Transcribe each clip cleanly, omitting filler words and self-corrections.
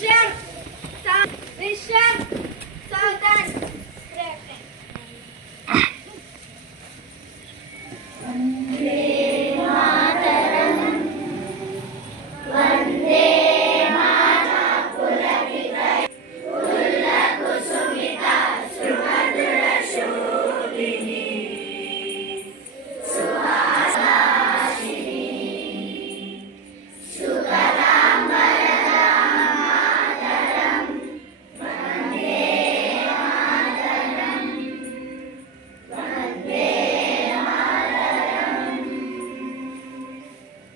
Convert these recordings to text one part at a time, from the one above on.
విశ్రం విశ్రం Sadhan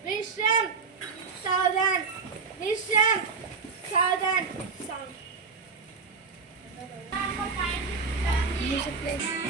Vishram, Southern, Vishram, Southern, Sound. Music play.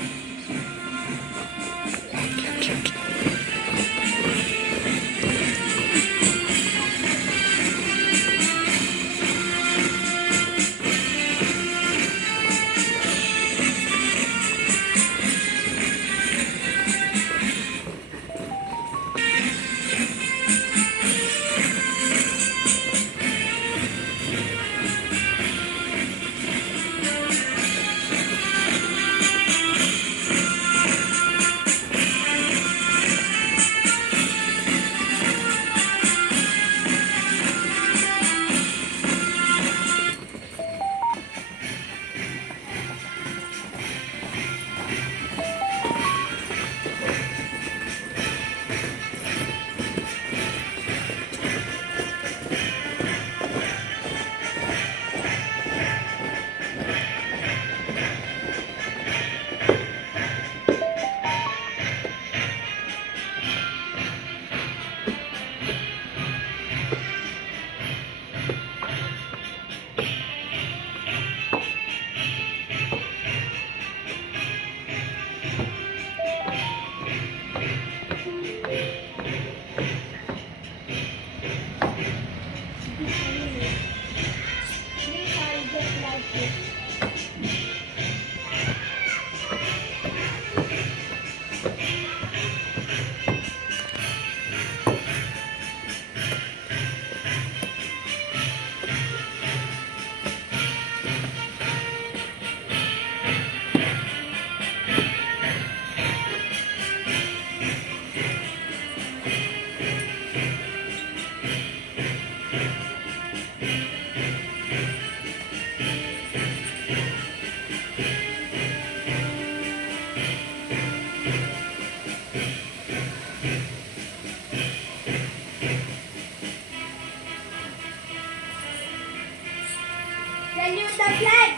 Salute the flag.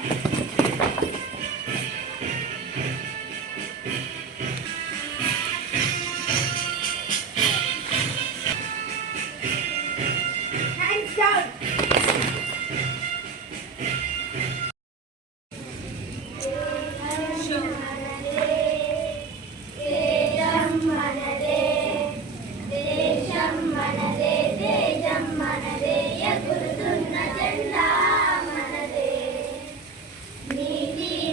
Hands down. NITI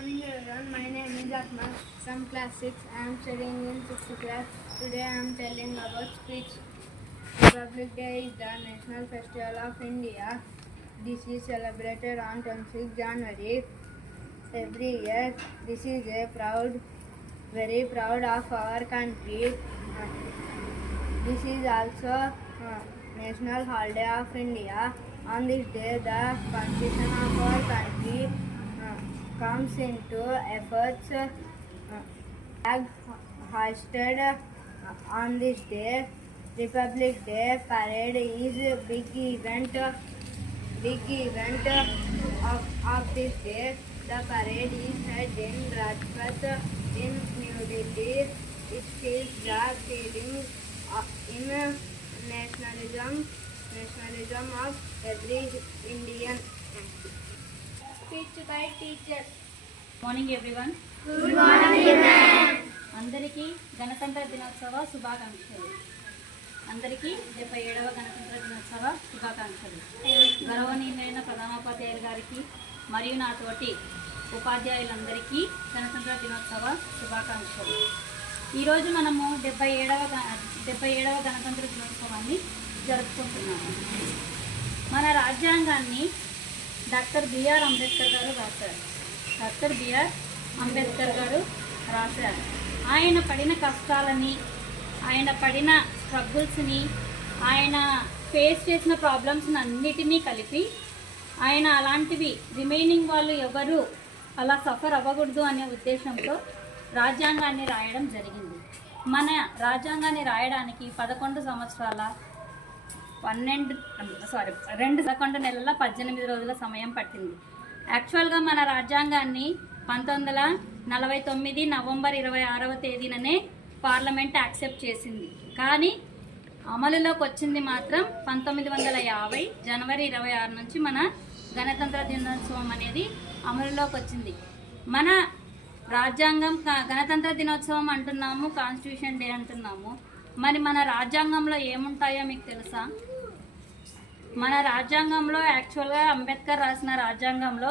morning everyone. My name is Atman from class 6. I am studying in 6th class. Today I am telling about speech. Republic Day is the national festival of India. This is celebrated on 26 January every year. This is very proud of our country. This is also national holiday of India. On this day, the constitution of our country comes into efforts. Flag hoisted on this day. Republic Day parade is a big event of this day. The parade is held in Rajpath in New Delhi. It feels the feeling in nationalism of every Indian. Speech by teacher. Morning everyone. Good morning, ma'am. అందరికీ గణతంత్ర దినోత్సవ శుభాకాంక్షలు. అందరికీ 77వ గణతంత్ర దినోత్సవ శుభాకాంక్షలు. గౌరవనీయులైన ప్రధానోపాధ్యాయులు గారికి మరియు నా తోటి ఉపాధ్యాయులందరికీ గణతంత్ర దినోత్సవ శుభాకాంక్షలు. ఈరోజు మనము 77వ గణతంత్ర దినోత్సవాన్ని జరుపుకుంటున్నాము. మన రాజ్యాంగాన్ని డాక్టర్ బిఆర్ అంబేద్కర్ గారు రాశారు. డాక్టర్ బిఆర్ అంబేద్కర్ గారు రాశారు. ఆయన పడిన కష్టాలని, ఆయన పడిన స్ట్రగుల్స్ని, ఆయన ఫేస్ చేసిన ప్రాబ్లమ్స్ని అన్నిటినీ కలిపి ఆయన అలాంటివి రిమైనింగ్ వాళ్ళు ఎవరు అలా సఫర్ అవ్వకూడదు అనే ఉద్దేశంతో రాజ్యాంగాన్ని రాయడం జరిగింది. మన రాజ్యాంగాన్ని రాయడానికి 11 సంవత్సరాల 11 నెలల 18 రోజుల సమయం పట్టింది. యాక్చువల్గా మన రాజ్యాంగాన్ని 1949 నవంబర్ 26వ తేదీననే పార్లమెంట్ యాక్సెప్ట్ చేసింది. కానీ అమలులోకి వచ్చింది మాత్రం 1950 జనవరి 26 నుంచి మన గణతంత్ర దినోత్సవం అనేది అమలులోకి వచ్చింది. మన రాజ్యాంగం గణతంత్ర దినోత్సవం అంటున్నాము, కాన్స్టిట్యూషన్ డే అంటున్నాము. మరి మన రాజ్యాంగంలో ఏముంటాయో మీకు తెలుసా? మన రాజ్యాంగంలో యాక్చువల్గా అంబేద్కర్ రాసిన రాజ్యాంగంలో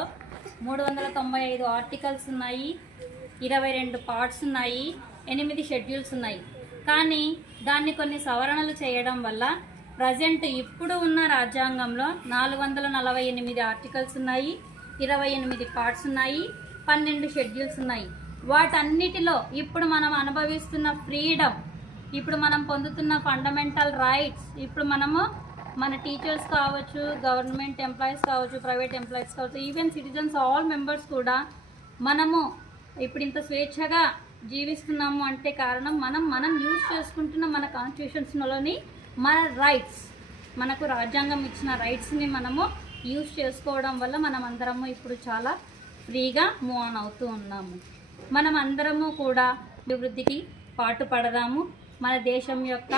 395 ఆర్టికల్స్ ఉన్నాయి, 22 పార్ట్స్ ఉన్నాయి, 8 షెడ్యూల్స్ ఉన్నాయి. కానీ దాన్ని కొన్ని సవరణలు చేయడం వల్ల ప్రజెంట్ ఇప్పుడు ఉన్న రాజ్యాంగంలో 448 ఆర్టికల్స్ ఉన్నాయి, 28 పార్ట్స్ ఉన్నాయి, 12 షెడ్యూల్స్ ఉన్నాయి. వాటన్నిటిలో ఇప్పుడు మనం అనుభవిస్తున్న ఫ్రీడమ్, ఇప్పుడు మనం పొందుతున్న ఫండమెంటల్ రైట్స్, ఇప్పుడు మనము మన టీచర్స్ కావచ్చు, గవర్నమెంట్ ఎంప్లాయీస్ కావచ్చు, ప్రైవేట్ ఎంప్లాయీస్ కావచ్చు, ఈవెన్ సిటిజన్స్ ఆల్ మెంబర్స్ కూడా మనము ఇప్పుడు ఇంత స్వేచ్ఛగా జీవిస్తున్నాము అంటే కారణం మనం యూజ్ చేసుకుంటున్న మన కాన్స్టిట్యూషన్స్లోని మన రైట్స్, మనకు రాజ్యాంగం ఇచ్చిన రైట్స్ని మనము యూజ్ చేసుకోవడం వల్ల మనం అందరము ఇప్పుడు చాలా ఫ్రీగా మూవ్ ఆన్ అవుతూ ఉన్నాము. మనం అందరము కూడా అభివృద్ధికి పాటుపడదాము. మన దేశం యొక్క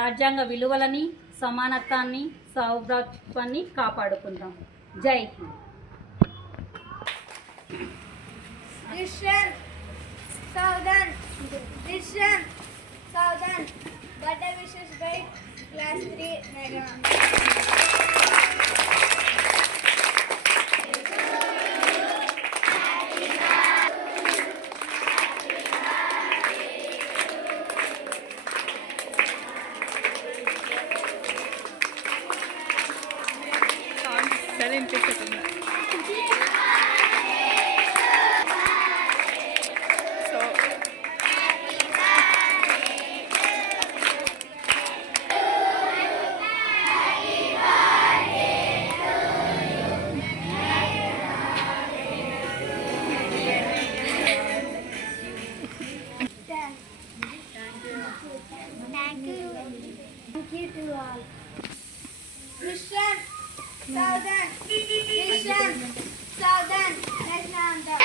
రాజ్యాంగ విలువలని, సమానత్వాన్ని, సౌభ్రాతృత్వాన్ని కాపాడుకుందాం. జై Hind. Birthday wishes by class 3 Mega. Thank you to all. Christian, Southern, National Anthem.